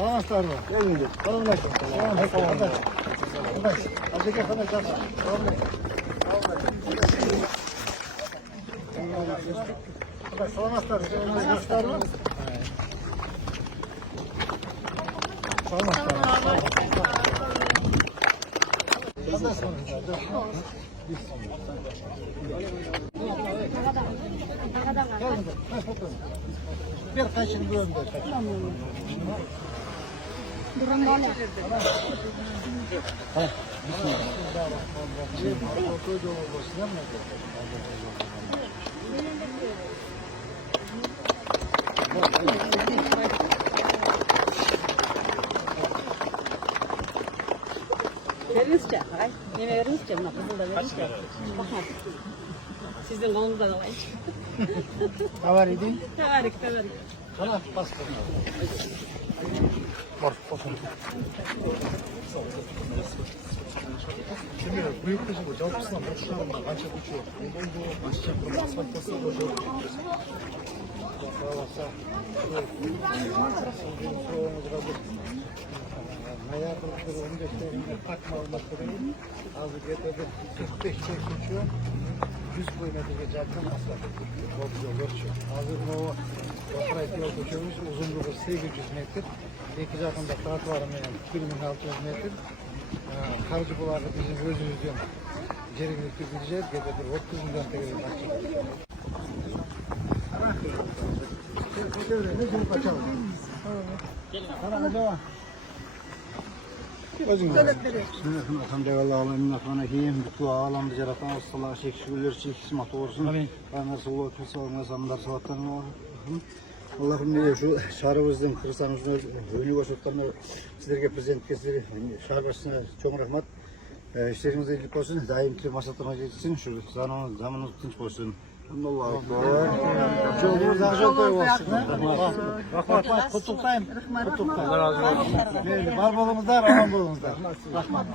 Ağaçlar var. Gelin. Tamam. Hadi gel sana çarpma. Tamam. Ağaçlar var. Bir kaşın bölümde. Durum böyle. Verinizce, ay, yine verinizce, kızıl da verinizce. Bakma. Sizin kolunuzda da var. Ne var idi? Tevarik. Sana bas. Var. Şimdi büyük kızı bu. Cevapsızdan boşlarına kaça uçuyor. Bu başka bir asfaltası boşuyor. Hayatımızda 15 senedir takma olması değil. Azı getirdik 45 uçuyor. 100 kilometre geçerken asfalt. Çok yol geçiyor. Hazır o operayt yol geçiyoruz. Uzunluğu 800 metre. İki tarafında kağıt var mı? 2600 metre. Karıcı bularda bizim özümüzden cerinlikli gideceğiz. Getirdik 30 milyon TL bakacağız. Ne bunu kaçalım? Bana devam. Alhamdulillah Bismillahirrahmanirrahim. Bütün alamda yaratan Allah'a şükürler hikmet olsun. Amin. Ben Resulullah Aleyhisselam'ın zamlar salatlarına Allah'ım diye şu şarımızdan kırsanızın önü koşuttanlar sizlerge prezidentke sizleri şar başına çok rahmet. İşlerinize iyilik olsun. Daimli masatına geçsin. Şu zamanınız tinç olsun. Allah'a emanet. Yolunuz arzu koy olsun. Bak, kutuktayım. Allah razı olsun. Var bolumuzda, aman bolumuzda. Rahmat.